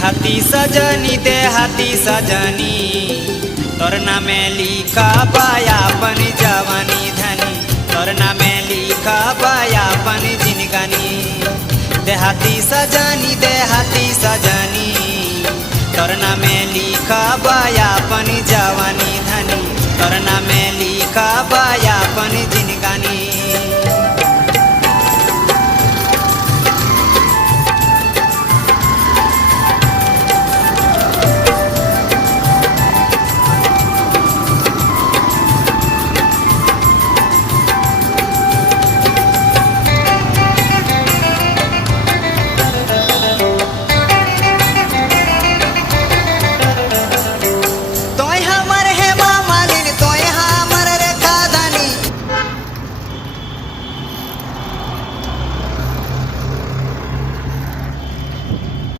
देहाती सजनी तोर नामे लिखा पाया अपन जवानी धनी, तोर नामे लिखा पाया अपन जिनगानी। देहाती सजनी तोर नामे लिखा पाया अपन जवानी धनी, तोर नामे लिखा पाया